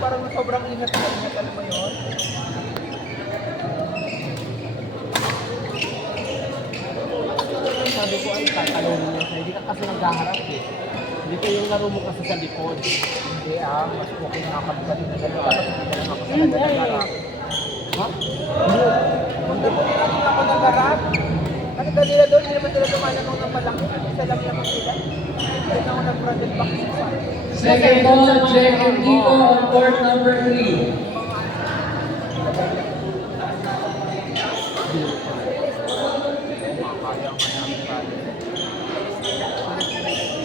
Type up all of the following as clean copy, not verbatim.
Parang sobrang ingat na ingat, alam mo yun? Sabi ko ay tatalon niya. Hindi ka kasi naghaharap eh. Dito yung laro mo kasi sa likod. Hindi mas okay na kapag na gano'n. Tapos hindi ka naman ako sa nagharap. Ha? Hindi po natin ako nagharap. Kasi kanila doon, hindi naman sila lumalamang ng malaki. Isa lang naman sila. Hindi na ako nag-project back sa Second ball, Jack and Nico on court number 3.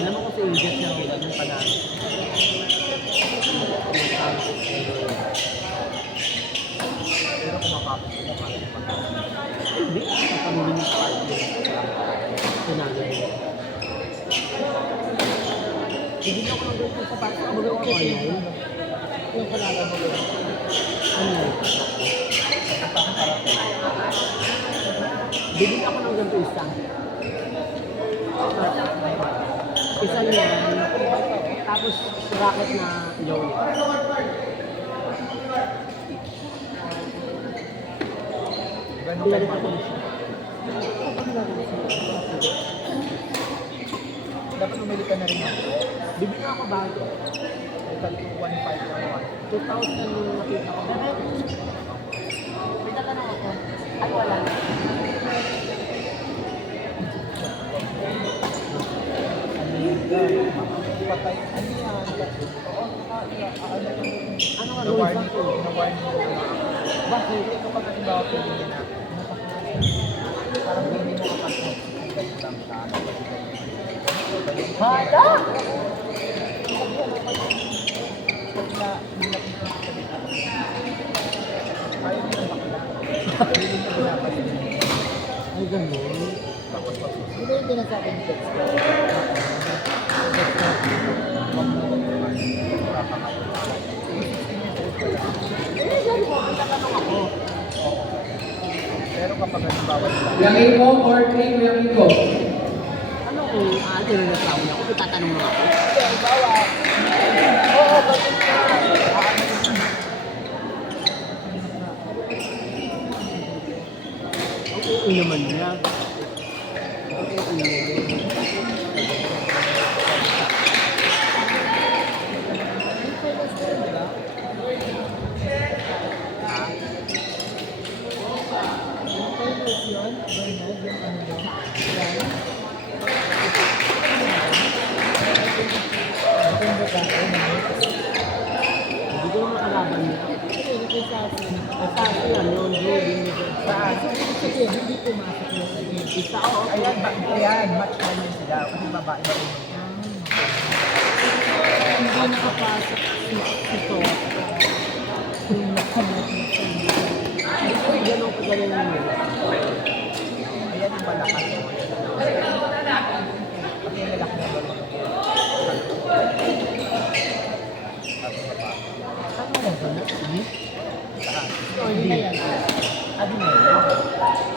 Alam mo kung sa India siya ang ganun panalo. pero kumakapit sila para Hindi. Ang pamilya ng party. Sinalo niya. Hindi na ako nag-gawin sa pasok. Ang magawa ko ngayon. Yung palala mo yun. Ano yun? Bibili ako ng ganito isa. Isa niyan. Tapos racket na low. Ganun kayo dapat umili ka na rin ako. Bibili ako bago. Total 215 na 2,000 yung nakita ko. May tatanong ako. Ay, wala. Patay. Ano yan? Oo, Ano ka na-warning ko. Na-warning ko na. Bakit? Ito ka kasi ba pili na? Parang hindi mo kapag lang sa Hala! Ay, ganun. Hindi yung pinasabi ng text ko. May tatanong ako. Pero kapag halimbawa Kuya Kiko, court 3, Kuya Kiko. Ano kung nireklamo niya ako? Itatanong lang ako. halimbawa, oo, bakit Ang uwi naman niya. Ang uwi niya. Hindi ko naman kalaban niya. Basta yan, yung building niya. hindi pumasok na sa game. Isa ako. Ayan, match na yun sila. Kasi babae ba rin yun? Hindi nakapasok si Toto. Yung nakamot na Ay, ganun ka ganun yun. Ayan yung malakas. Pati yung lalaki na ba rin? Ano ba ba na? Hindi na yan. Adi na yan.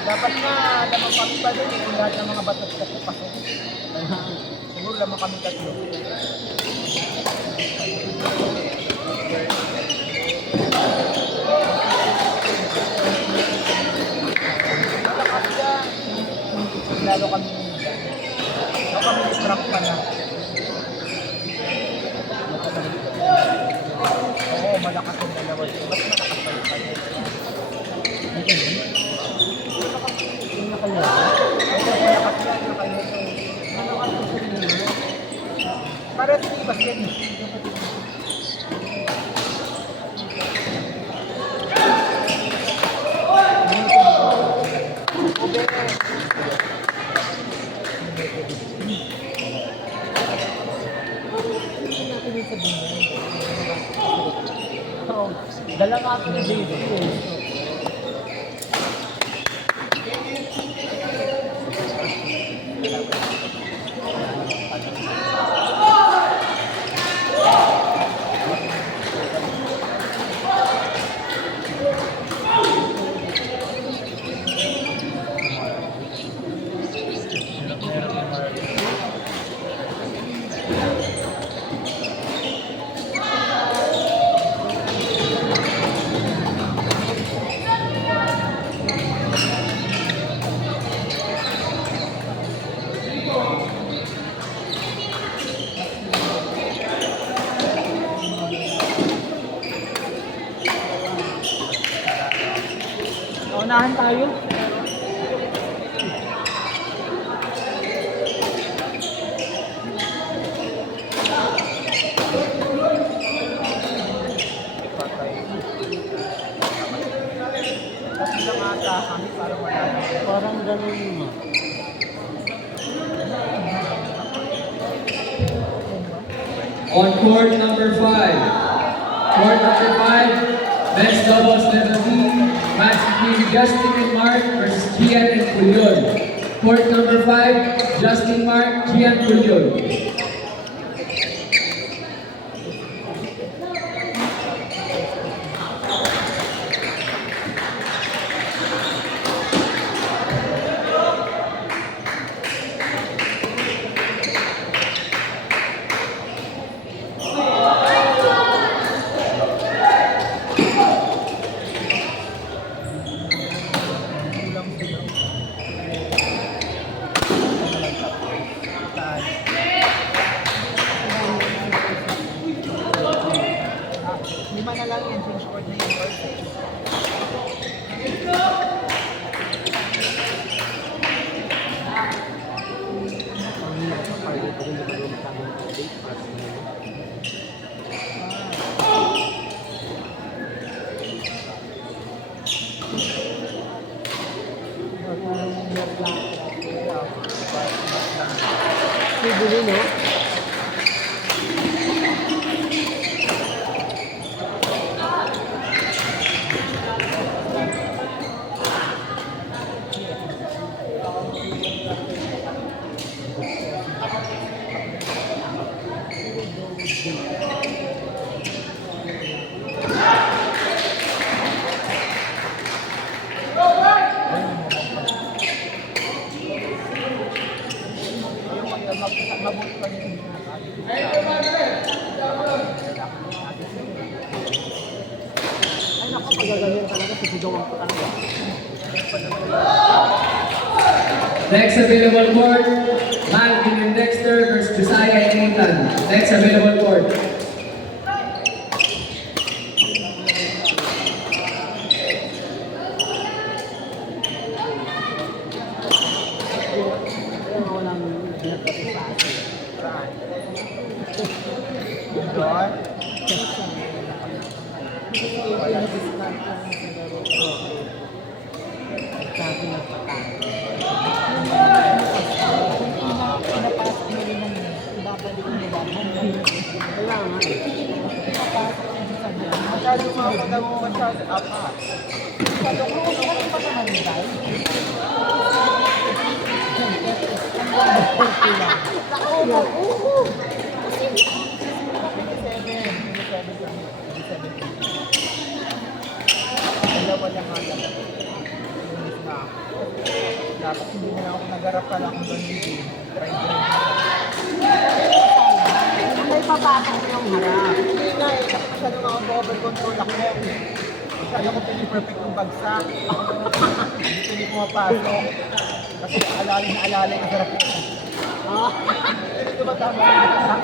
Dapat nga lamang kami pa din kung lahat ng mga batas kasi pasok. Siguro lamang kami tatlo. Malakas yan. Lalo kami lalo kami distract pa na. Oo, malakas yung dalawa. Mas malakas pa yung kanya. Yung nakalaban. Para sa ibas yan eh. Dala nga ako ni David. Dahan tayo. Patay. Kasi lang ata kami para wala na. Parang ganun nga. On court number 5. Court number 5, men's doubles level B, match between Justin and Mark versus Gian and Pulyon. Court number 5, Justin Mark, Gian Pulyon. Lima na lang yan, finish court na yung first. Sige, no? Mabuti pa rin yung Ay, naku, pagagaling talaga. Sisigawan ko talaga. Next available court, Malvin and Dexter versus Josiah and Nathan. Next available court. Kaya nga walang binagpapit sa akin. saan. Doon. Kasi pinag-discount ko lang sa laro ko. Sabi nagpatay. Pinapasok mo rin ng ibabalik mo ba? Kaya nga. Pinapasok mo rin sa laro. Masyado mga mo masyado apa. Masyado ko ano ba naman yung guys? Dalawa lang nga lang. Dapat hindi na lang ako nag-arap pala kung doon hindi. Try ko rin. May papasok mo yung harap. Hindi nga eh, kasi masyado nga ako over control ako. Masyado ko piniperfect yung bagsak. Hindi pili pumapasok. Kasi alalay na alalay ang sarap ko. Hindi ko matama yung bagsak.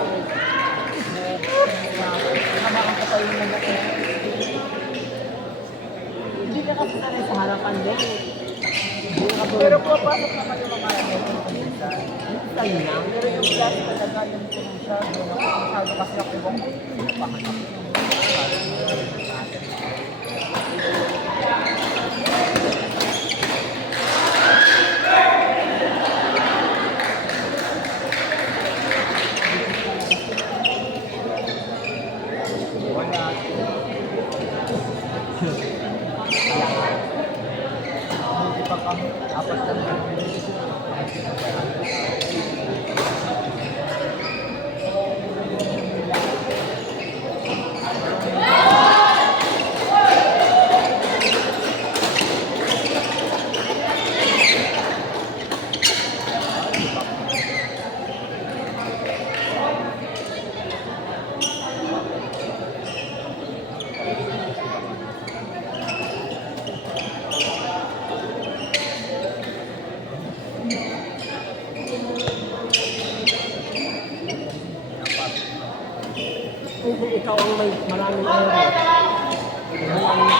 Namaan ka pa yung nag Hindi ka kasi sanay sa harapan din. Pero pumapasok naman yung mga ano. Minsan. Minsan lang. Pero yung class talaga, yung tulong siya. Doon ako masyado kasi ako ibang pahanap. Wala. Hindi pa kami, apat lang kami. Kung ikaw ang may maraming oras, maraming,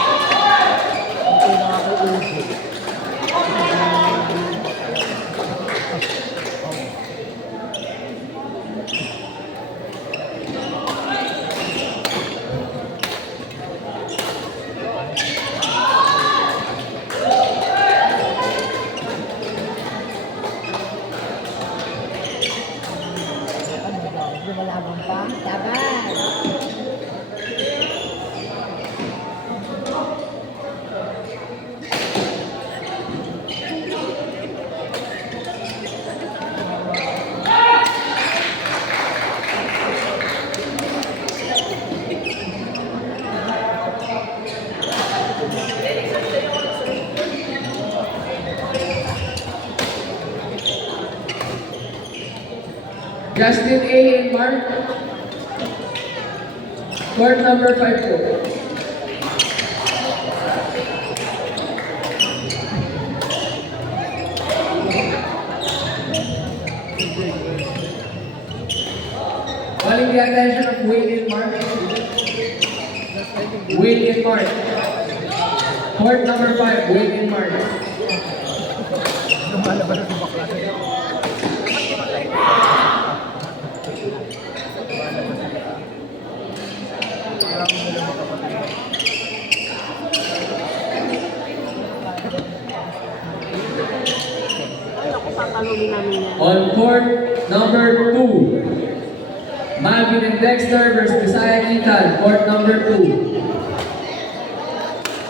hindi na ako uso. lumalaban pa. Laban! Justin A. and Mark. Court number 5 po. Calling the attention of Wayne and Mark. Wayne and Mark. Court number 5, Wayne and Mark. Lumalabas na si bakla. Ako, tatalunin namin yan. On court number 2, Malvin and Dexter versus Bisaya Ethan. Court number 2.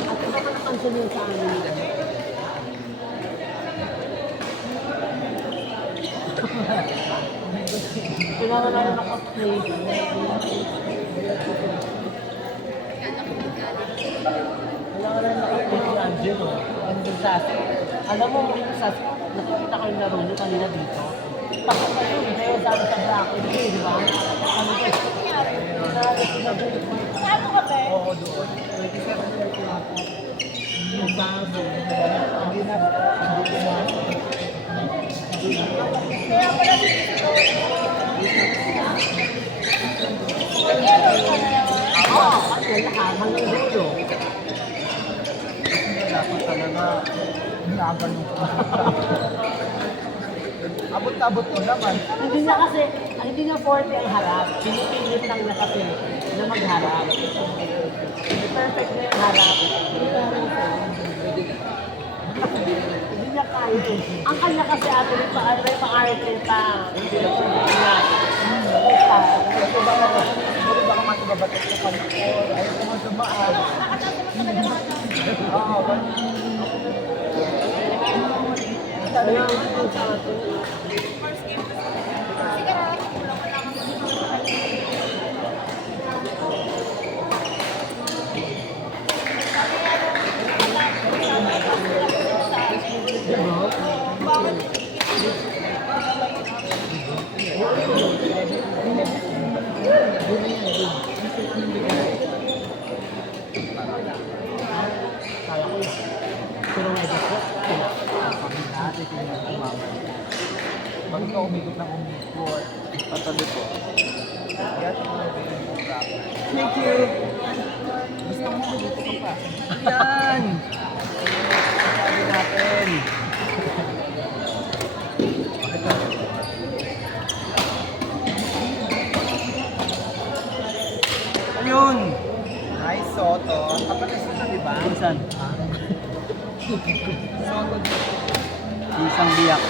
At ito ka napansin yun sa amin. Kailangan na nakaplay. Kailangan na nakaplay si Angelo. Andun sa alam mo, sa nakikita ko yung laro niyo kanina dito. Tapos na yun, kaya sabi sa bracket niyo, di ba? Ano ko? Ano ka ba? Oo, doon. 27 yung bago. Hindi na. Hindi na. Kaya pala si Tito. Oo, kasi lahat ng dulo. Dapat talaga hinagan yung abot-abot ko naman. Hindi na kasi, hindi na 40 ang harap. Pinipilit lang na kasi na magharap. Perfect na yung harap. Hindi niya kaya. Ang kanya kasi ate, may pa-arte pa. Hindi na Kasi baka matibabatok sa panikor. Ayaw ko nga dumaan. Oo, Pag ikaw umikot ng umikot, patabi po. Yan ang mga Thank you. gusto mo, dito ka pa. Yan! Sabi natin. Ayun! Nice, Soto. Kapatid na, di ba? Saan? Soto. Isang biyak.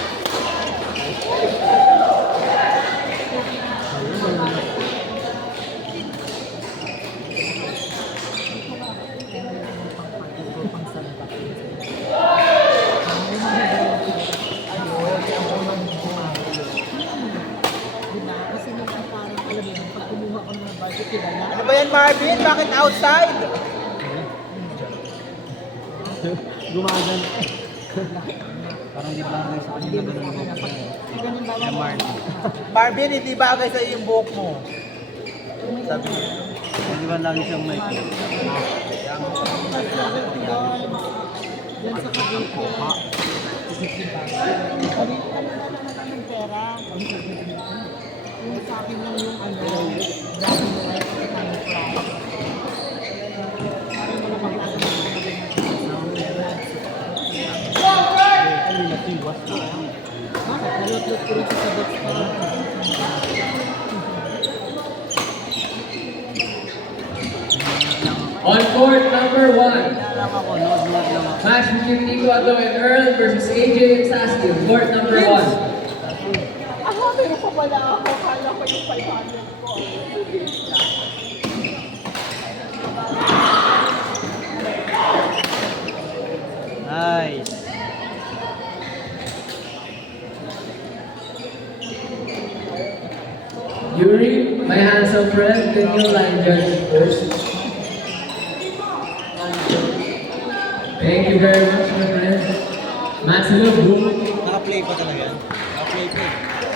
Kasi nung parang alam mo, pag kumuha ko ng budget, kilala. Ano ba yan, Marvin? Bakit outside? Gumagan. Parang di bagay sa kanya na ganun mga Ganun ba naman? Marvin, hindi bagay sa iyong buhok mo. Sabi niya. Hindi ba lagi siyang mic? Diyan sa Cavite. Kanina naman ng pera. Yung sa akin lang yung ano, driving life at time price. Parang mga pagkakita ng ano yung natiwas na. Bakit? Nalot-lot ko rin sa sagot pa. On court number 1, Alam ako, nood lang ako. match between Nico Addo and Earl versus AJ and Sassy. Court number 1. Ako, meron pa pala. ako. Kala ko yung 500 ko. Nice. Yuri, my handsome friend, can you line judge first? Thank you very much, my friend. Maximo, boom. Naka-play pa talaga? Naka-play pa.